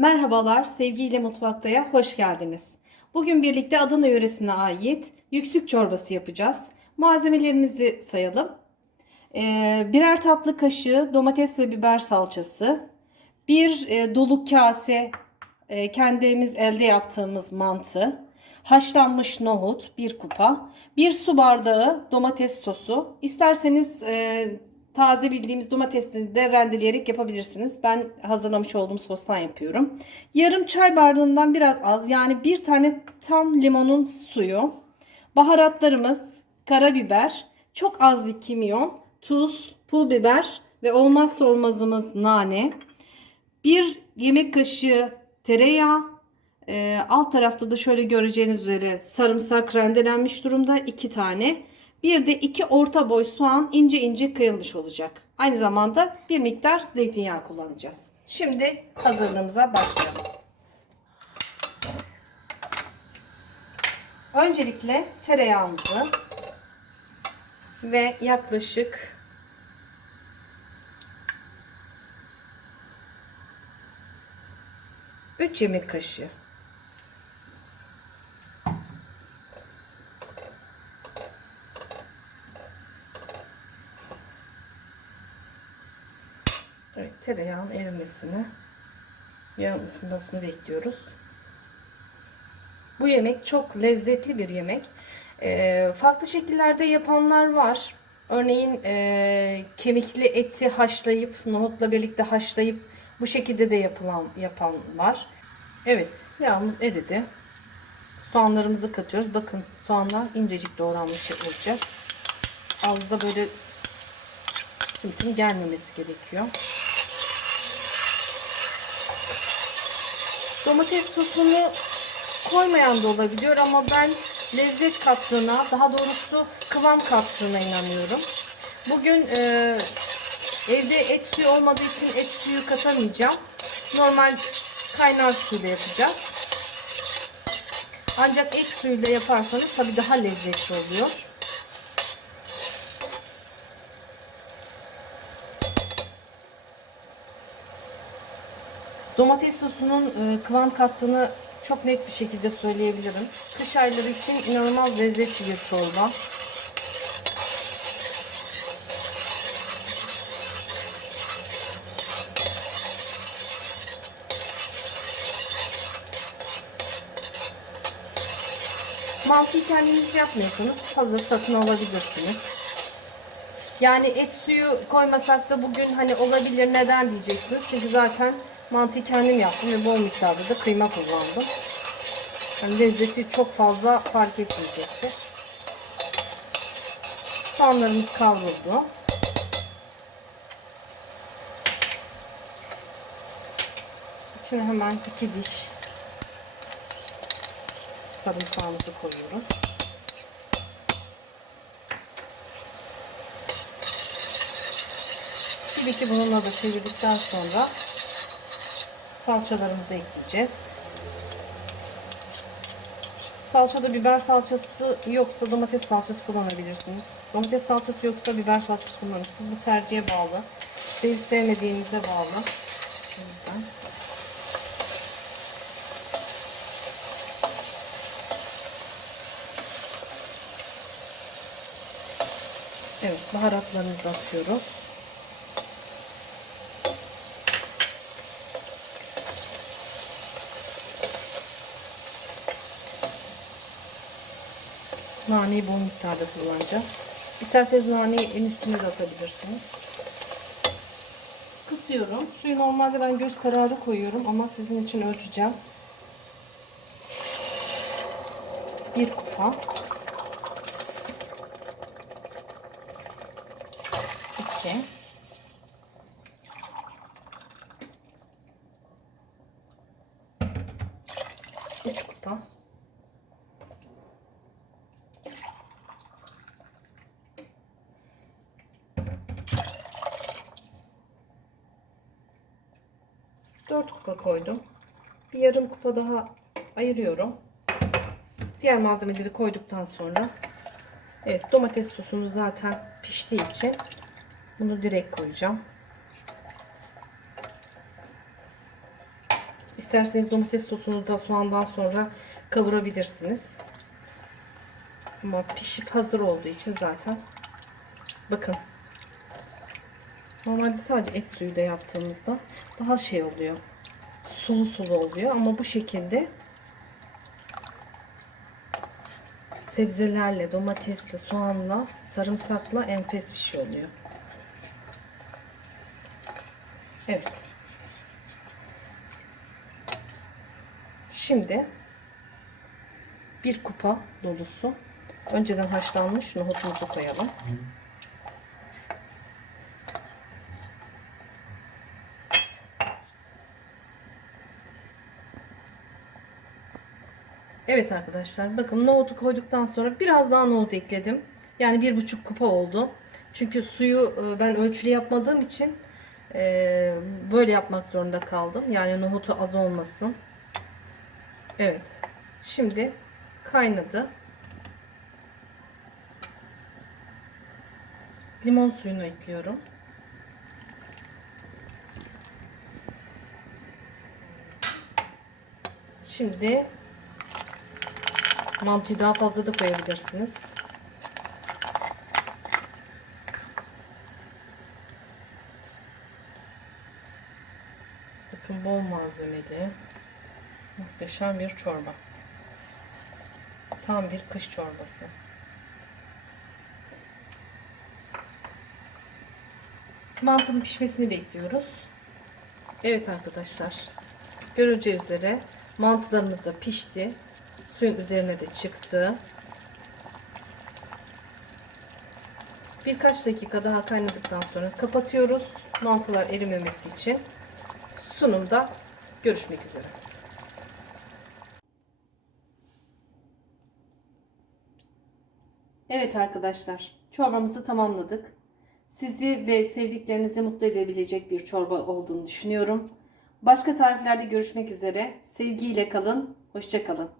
Merhabalar, sevgiyle mutfaktaya hoş geldiniz. Bugün birlikte Adana yöresine ait yüksük çorbası yapacağız. Malzemelerimizi sayalım. Ee, birer tatlı kaşığı domates ve biber salçası, bir e, dolu kase e, kendimiz elde yaptığımız mantı, haşlanmış nohut bir kupa, bir su bardağı domates sosu. İsterseniz e, taze bildiğimiz domatesini de rendeleyerek yapabilirsiniz. Ben hazırlamış olduğum sostan yapıyorum. Yarım çay bardağından biraz az yani bir tane tam limonun suyu. Baharatlarımız karabiber, çok az bir kimyon, tuz, pul biber ve olmazsa olmazımız nane. Bir yemek kaşığı tereyağı, ee, alt tarafta da şöyle göreceğiniz üzere sarımsak rendelenmiş durumda iki tane. Bir de iki orta boy soğan ince ince kıyılmış olacak. Aynı zamanda bir miktar zeytinyağı kullanacağız. Şimdi hazırlığımıza başlayalım. Öncelikle tereyağımızı ve yaklaşık üç yemek kaşığı Evet, tereyağın erimesini, yağın ısınmasını bekliyoruz. Bu yemek çok lezzetli bir yemek. Ee, farklı şekillerde yapanlar var. Örneğin e, kemikli eti haşlayıp, nohutla birlikte haşlayıp bu şekilde de yapılan yapan var. Evet, yağımız eridi. Soğanlarımızı katıyoruz. Bakın soğanlar incecik doğranmış olacak. Ağızda böyle tüm gelmemesi gerekiyor. Domates sosunu koymayan da olabiliyor ama ben lezzet kattığına, daha doğrusu kıvam kattığına inanıyorum. Bugün e, evde et suyu olmadığı için et suyu katamayacağım. Normal kaynar suyla yapacağız. Ancak et suyuyla yaparsanız tabii daha lezzetli oluyor. Domates sosunun e, kıvam kattığını çok net bir şekilde söyleyebilirim. Kış ayları için inanılmaz lezzetli bir çorba. Mantıyı kendiniz yapmıyorsanız hazır satın alabilirsiniz. Yani et suyu koymasak da bugün hani olabilir neden diyeceksiniz. Çünkü zaten mantıyı kendim yaptım ve bol miktarda da kıyma kullandım. Yani lezzeti çok fazla fark etmeyecektir. Soğanlarımız kavruldu. Şimdi hemen iki diş sarımsağımızı koyuyoruz. Tabii ki bununla da çevirdikten sonra salçalarımızı ekleyeceğiz. Salçada biber salçası yoksa domates salçası kullanabilirsiniz. Domates salçası yoksa biber salçası kullanırsınız. Bu tercihe bağlı. Sevip sevmediğinize bağlı. Evet baharatlarımızı atıyoruz. Naneyi bol miktarda kullanacağız. İsterseniz naneyi en üstüne de atabilirsiniz. Kısıyorum. Suyu normalde ben göz kararı koyuyorum ama sizin için ölçeceğim. Bir kupa. İki. 4 kupa koydum. Bir yarım kupa daha ayırıyorum. Diğer malzemeleri koyduktan sonra evet domates sosumuz zaten piştiği için bunu direkt koyacağım. İsterseniz domates sosunu da soğandan sonra kavurabilirsiniz. Ama pişip hazır olduğu için zaten bakın normalde sadece et suyu da yaptığımızda daha şey oluyor. Sulu sulu oluyor ama bu şekilde sebzelerle, domatesle, soğanla, sarımsakla enfes bir şey oluyor. Evet. Şimdi bir kupa dolusu önceden haşlanmış nohutumuzu koyalım. Evet arkadaşlar bakın nohutu koyduktan sonra biraz daha nohut ekledim. Yani bir buçuk kupa oldu. Çünkü suyu e, ben ölçülü yapmadığım için e, böyle yapmak zorunda kaldım. Yani nohutu az olmasın. Evet. Şimdi kaynadı. Limon suyunu ekliyorum. Şimdi mantıyı daha fazla da koyabilirsiniz. Bakın bol malzemeli. Muhteşem bir çorba. Tam bir kış çorbası. Mantının pişmesini bekliyoruz. Evet arkadaşlar. Göreceği üzere mantılarımız da pişti. Suyun üzerine de çıktı. Birkaç dakika daha kaynadıktan sonra kapatıyoruz. Mantılar erimemesi için. Sunumda görüşmek üzere. Evet arkadaşlar, çorbamızı tamamladık. Sizi ve sevdiklerinizi mutlu edebilecek bir çorba olduğunu düşünüyorum. Başka tariflerde görüşmek üzere. Sevgiyle kalın, hoşça kalın.